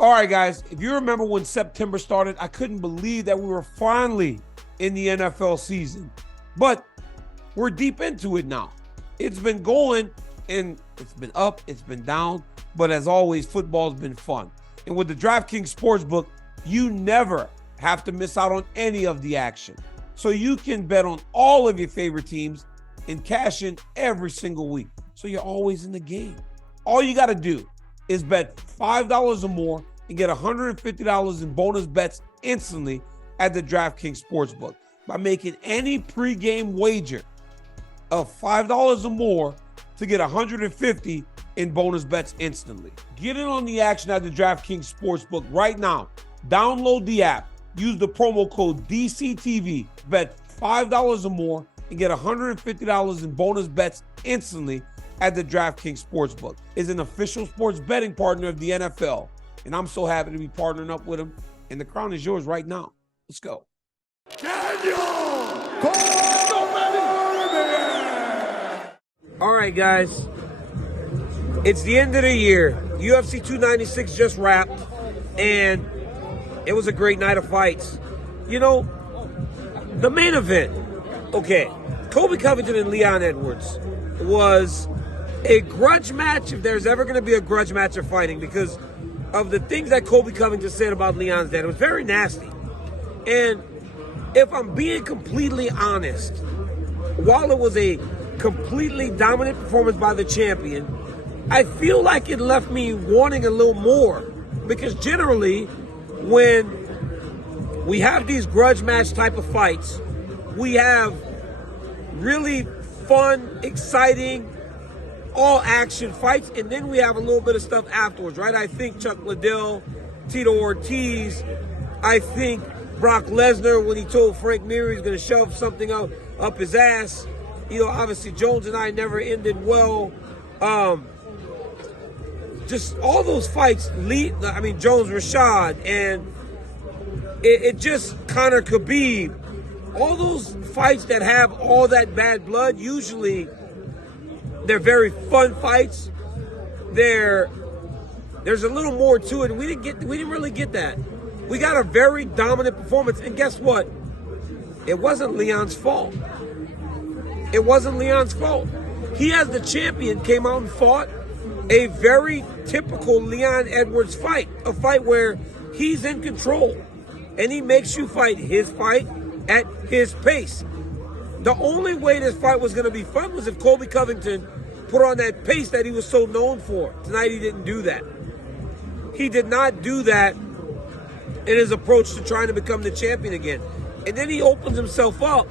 All right, guys, if you remember when September started, I couldn't believe that we were finally in the NFL season. But we're deep into it now. It's been going, and it's been up, it's been down, but as always, football's been fun. And with the DraftKings Sportsbook, you never have to miss out on any of the action. So you can bet on all of your favorite teams and cash in every single week. So you're always in the game. All you got to do is bet $5 or more and get $150 in bonus bets instantly at the DraftKings Sportsbook by making any pregame wager of $5 or more to get $150 in bonus bets instantly. Get in on the action at the DraftKings Sportsbook right now. Download the app, use the promo code DCTV, bet $5 or more and get $150 in bonus bets instantly at the DraftKings Sportsbook. Is an official sports betting partner of the NFL. And I'm so happy to be partnering up with him. And the crown is yours right now. Let's go. Daniel Cormier! All right, guys. It's the end of the year. UFC 296 just wrapped. And it was a great night of fights. You know, the main event, okay, Colby Covington and Leon Edwards was a grudge match, if there's ever going to be a grudge match of fighting, because of the things that Colby Covington said about Leon's dad. It was very nasty. And if I'm being completely honest, while it was a completely dominant performance by the champion, I feel like it left me wanting a little more. Because generally, when we have these grudge match type of fights, we have really fun, exciting, all-action fights, and then we have a little bit of stuff afterwards, right? I think Chuck Liddell, Tito Ortiz, I think Brock Lesnar, when he told Frank Mir he's going to shove something up his ass. You know, obviously Jones and I never ended well. Just all those fights, Jones Rashad, and it just Conor Khabib, all those fights that have all that bad blood, usually they're very fun fights. There's a little more to it. We didn't really get that. We got a very dominant performance, and guess what? It wasn't Leon's fault. It wasn't Leon's fault. He, as the champion, came out and fought a very typical Leon Edwards fight, a fight where he's in control, and he makes you fight his fight at his pace. The only way this fight was going to be fun was if Colby Covington put on that pace that he was so known for. Tonight he didn't do that. He did not do that in his approach to trying to become the champion again. And then he opens himself up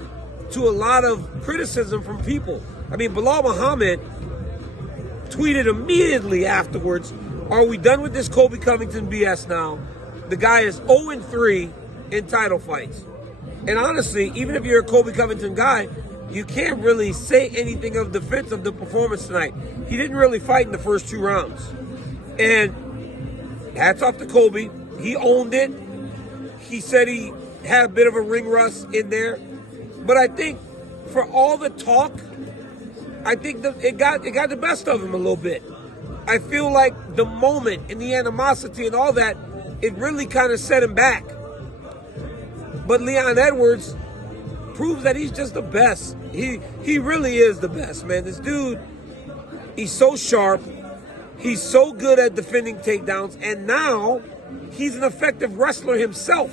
to a lot of criticism from people. I mean, Bilal Muhammad tweeted immediately afterwards, "Are we done with this Colby Covington BS now? The guy is 0-3 in title fights." And honestly, even if you're a Colby Covington guy, you can't really say anything of defense of the performance tonight. He didn't really fight in the first 2 rounds. And hats off to Colby. He owned it. He said he had a bit of a ring rust in there. But I think for all the talk, I think it got the best of him a little bit. I feel like the moment and the animosity and all that, it really kind of set him back. But Leon Edwards proves that he's just the best. He really is the best, man. This dude, he's so sharp. He's so good at defending takedowns. And now he's an effective wrestler himself.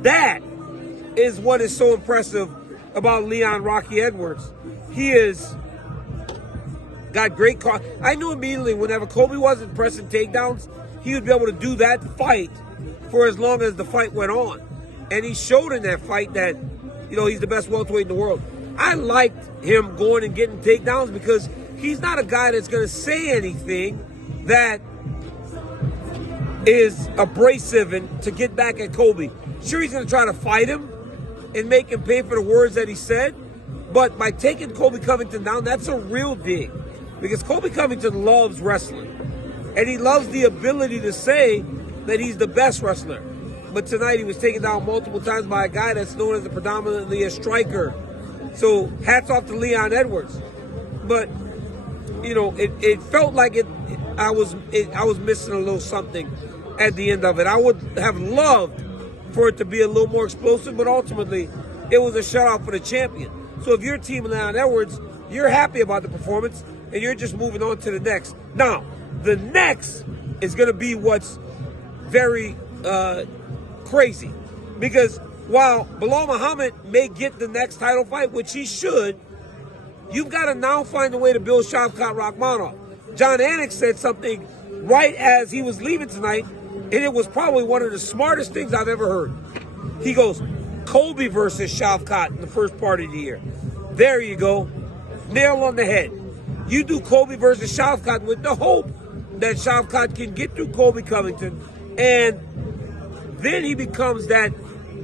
That is what is so impressive about Leon Rocky Edwards. He is got great car. I knew immediately whenever Colby wasn't pressing takedowns, he would be able to do that fight for as long as the fight went on. And he showed in that fight that, you know, he's the best welterweight in the world. I liked him going and getting takedowns because he's not a guy that's going to say anything that is abrasive and to get back at Colby. Sure, he's going to try to fight him and make him pay for the words that he said. But by taking Colby Covington down, that's a real dig. Because Colby Covington loves wrestling. And he loves the ability to say that he's the best wrestler. But tonight he was taken down multiple times by a guy that's known as predominantly a striker. So hats off to Leon Edwards. But, you know, it felt like I was missing a little something at the end of it. I would have loved for it to be a little more explosive, but ultimately it was a shutout for the champion. So if you're Team Leon Edwards, you're happy about the performance and you're just moving on to the next. Now, the next is going to be what's very crazy, because while Bilal Muhammad may get the next title fight, which he should, you've got to now find a way to build Shavkat Rakhmonov. John Anik said something right as he was leaving tonight, and it was probably one of the smartest things I've ever heard. He goes, Colby versus Shavkat in the first part of the year. There you go. Nail on the head. You do Colby versus Shavkat with the hope that Shavkat can get through Colby Covington, and then he becomes that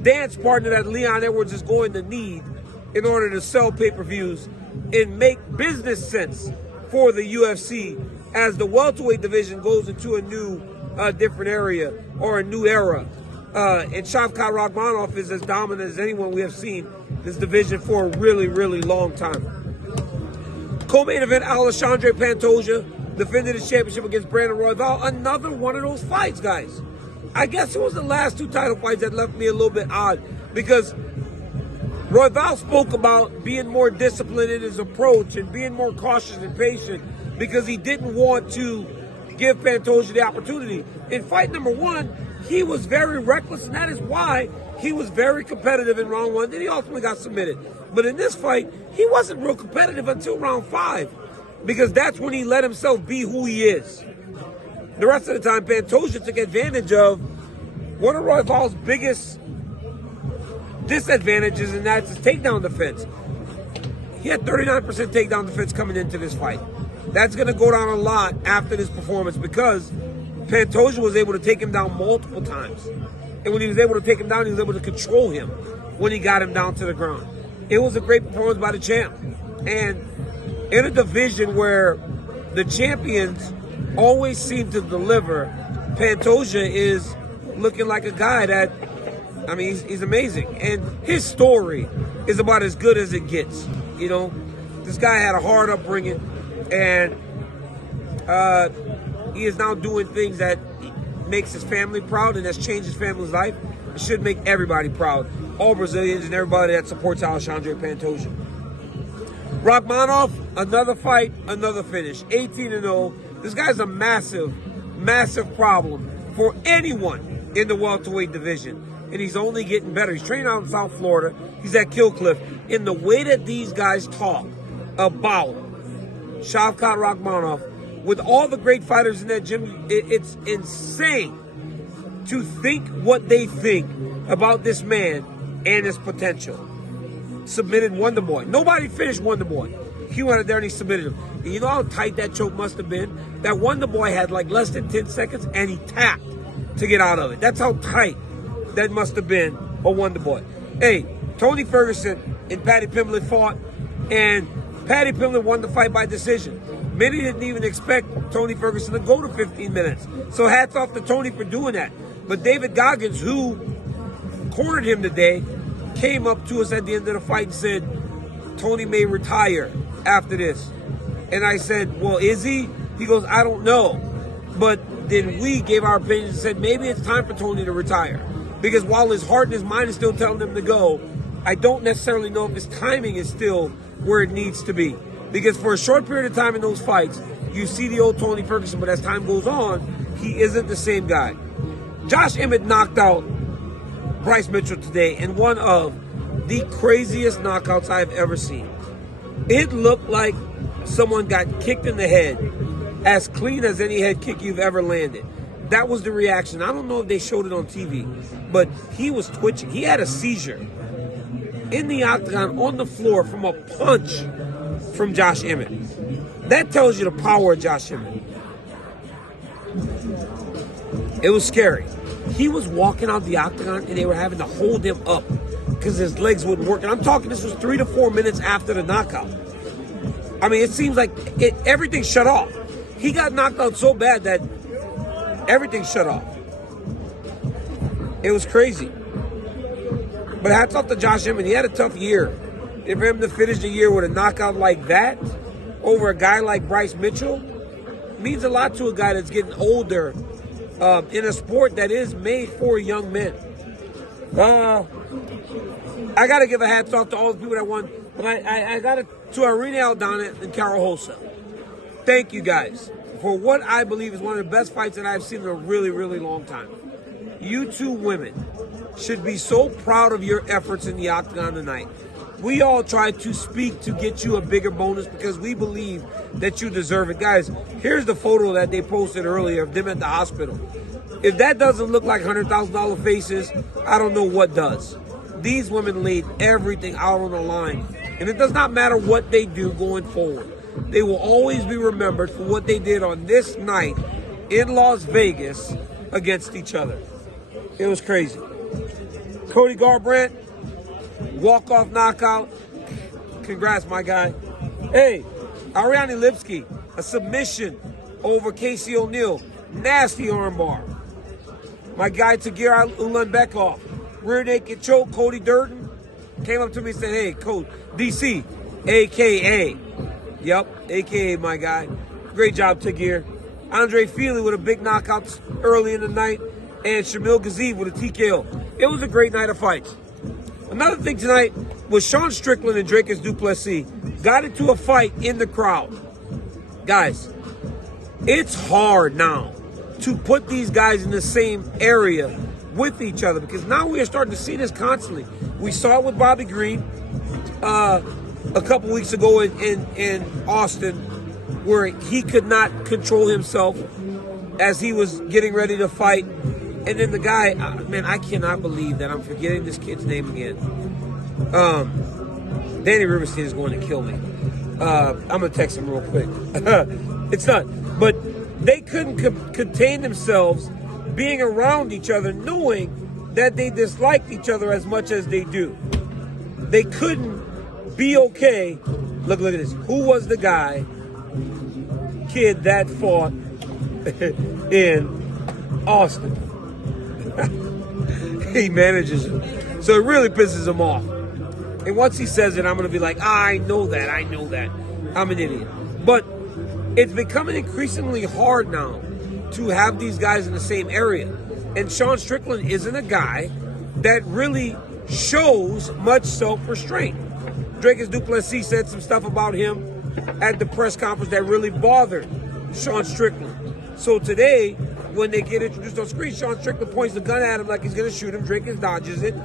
dance partner that Leon Edwards is going to need in order to sell pay-per-views and make business sense for the UFC as the welterweight division goes into a new, different area or a new era. And Shavkat Rakhmonov is as dominant as anyone we have seen this division for a really, really long time. Co-main event, Alexandre Pantoja defended his championship against Brandon Royval. Another one of those fights, guys. I guess it was the last two title fights that left me a little bit odd, because Royval spoke about being more disciplined in his approach and being more cautious and patient because he didn't want to give Pantoja the opportunity. In fight number one, he was very reckless, and that is why he was very competitive in round one. Then he ultimately got submitted. But in this fight, he wasn't real competitive until round 5, because that's when he let himself be who he is. The rest of the time, Pantoja took advantage of one of Royval's biggest disadvantages, and that's his takedown defense. He had 39% takedown defense coming into this fight. That's going to go down a lot after this performance, because Pantoja was able to take him down multiple times. And when he was able to take him down, he was able to control him when he got him down to the ground. It was a great performance by the champ. And in a division where the champions always seem to deliver, Pantoja is looking like a guy that, I mean, he's amazing. And his story is about as good as it gets. You know, this guy had a hard upbringing, and he is now doing things that makes his family proud and has changed his family's life. It should make everybody proud. All Brazilians and everybody that supports Alexandre Pantoja. Rakhmonov, another fight, another finish. 18-0. This guy's a massive, massive problem for anyone in the welterweight division. And he's only getting better. He's training out in South Florida. He's at Kill Cliff. In the way that these guys talk about Shavkat Rakhmonov, with all the great fighters in that gym, it's insane to think what they think about this man and his potential. Submitted Wonderboy. Nobody finished Wonderboy. He went out there and he submitted him. And you know how tight that choke must have been? That Wonderboy had like less than 10 seconds and he tapped to get out of it. That's how tight that must have been a Wonderboy. Hey, Tony Ferguson and Paddy Pimblett fought, and Paddy Pimblett won the fight by decision. Many didn't even expect Tony Ferguson to go to 15 minutes. So hats off to Tony for doing that. But David Goggins, who cornered him today, came up to us at the end of the fight and said, Tony may retire after this. And I said, well, is he? He goes, I don't know. But then we gave our opinion and said, maybe it's time for Tony to retire. Because while his heart and his mind is still telling him to go, I don't necessarily know if his timing is still where it needs to be. Because for a short period of time in those fights, you see the old Tony Ferguson, but as time goes on, he isn't the same guy. Josh Emmett knocked out Bryce Mitchell today in one of the craziest knockouts I've ever seen. It looked like someone got kicked in the head as clean as any head kick you've ever landed. That was the reaction. I don't know if they showed it on TV, but he was twitching. He had a seizure in the octagon on the floor from a punch from Josh Emmett. That tells you the power of Josh Emmett. It was scary. He was walking out the octagon and they were having to hold him up because his legs wouldn't work. And I'm talking, this was 3 to 4 minutes after the knockout. I mean, it seems like everything shut off. He got knocked out so bad that everything shut off. It was crazy. But hats off to Josh Emmett. He had a tough year. And for him to finish the year with a knockout like that over a guy like Bryce Mitchell means a lot to a guy that's getting older in a sport that is made for young men. I got to give a hats off to all the people that won, but I got to Irene Aldana and Carol Hossa. Thank you guys for what I believe is one of the best fights that I've seen in a really, really long time. You two women should be so proud of your efforts in the octagon tonight. We all tried to speak to get you a bigger bonus because we believe that you deserve it. Guys, here's the photo that they posted earlier of them at the hospital. If that doesn't look like $100,000 faces, I don't know what does. These women laid everything out on the line. And it does not matter what they do going forward. They will always be remembered for what they did on this night in Las Vegas against each other. It was crazy. Cody Garbrandt, walk-off knockout. Congrats, my guy. Hey, Ariane Lipski, a submission over Casey O'Neill. Nasty armbar. My guy, Tagir Ulanbekov, rear naked choke. Cody Durden came up to me and said, hey, Coach, DC, a.k.a. Yep, a.k.a. my guy. Great job, Tagir. Andre Feely with a big knockout early in the night. And Shamil Gazib with a TKO. It was a great night of fights. Another thing tonight was Sean Strickland and Dricus du Plessis got into a fight in the crowd. Guys, it's hard now to put these guys in the same area with each other because now we are starting to see this constantly. We saw it with Bobby Green a couple weeks ago in Austin where he could not control himself as he was getting ready to fight. And then the guy, man, I cannot believe that I'm forgetting this kid's name again. Danny Riverstein is going to kill me. I'm going to text him real quick. It's not. But they couldn't contain themselves being around each other, knowing that they disliked each other as much as they do. They couldn't be okay. Look at this. Who was the kid that fought in Austin? He manages him. So it really pisses him off. And once he says it, I'm going to be like, I know that. I'm an idiot. But it's becoming increasingly hard now to have these guys in the same area. And Sean Strickland isn't a guy that really shows much self-restraint. Dricus du Plessis said some stuff about him at the press conference that really bothered Sean Strickland. So today, when they get introduced on screen, Sean Strickland points the gun at him like he's going to shoot him. Dricus dodges it.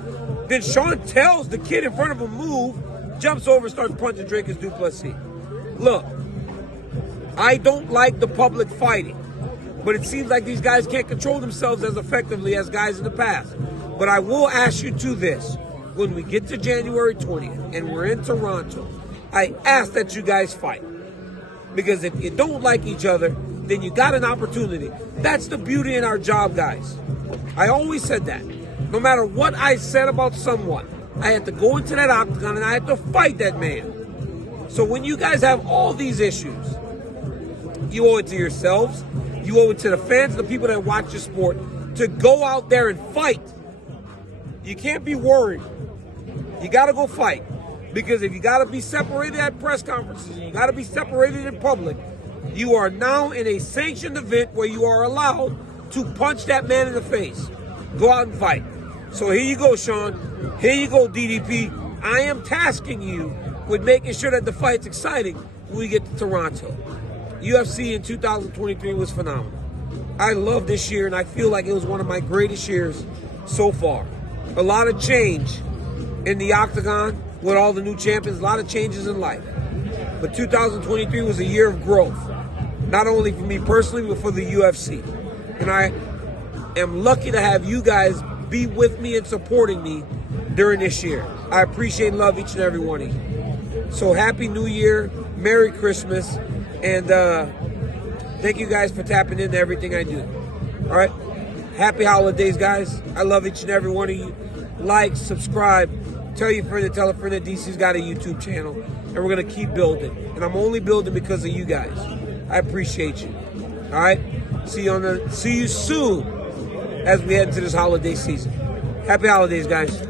Then Sean tells the kid in front of him, move, jumps over and starts punching Dricus du Plessis. Look, I don't like the public fighting, but it seems like these guys can't control themselves as effectively as guys in the past. But I will ask you to this. When we get to January 20th and we're in Toronto, I ask that you guys fight. Because if you don't like each other, then you got an opportunity. That's the beauty in our job, guys. I always said that. No matter what I said about someone, I had to go into that octagon and I had to fight that man. So when you guys have all these issues, you owe it to yourselves, you owe it to the fans, the people that watch your sport, to go out there and fight. You can't be worried. You got to go fight. Because if you got to be separated at press conferences, you got to be separated in public, you are now in a sanctioned event where you are allowed to punch that man in the face. Go out and fight. So here you go, Sean. Here you go, DDP. I am tasking you with making sure that the fight's exciting when we get to Toronto. UFC in 2023 was phenomenal. I love this year, and I feel like it was one of my greatest years so far. A lot of change in the octagon with all the new champions, a lot of changes in life. But 2023 was a year of growth, not only for me personally, but for the UFC. And I am lucky to have you guys be with me and supporting me during this year. I appreciate and love each and every one of you. So Happy New Year, Merry Christmas, and thank you guys for tapping into everything I do. All right? Happy holidays, guys. I love each and every one of you. Like, subscribe, tell your friend to tell a friend that DC's got a YouTube channel, and we're going to keep building. And I'm only building because of you guys. I appreciate you. All right? See you soon as we head into this holiday season. Happy holidays, guys.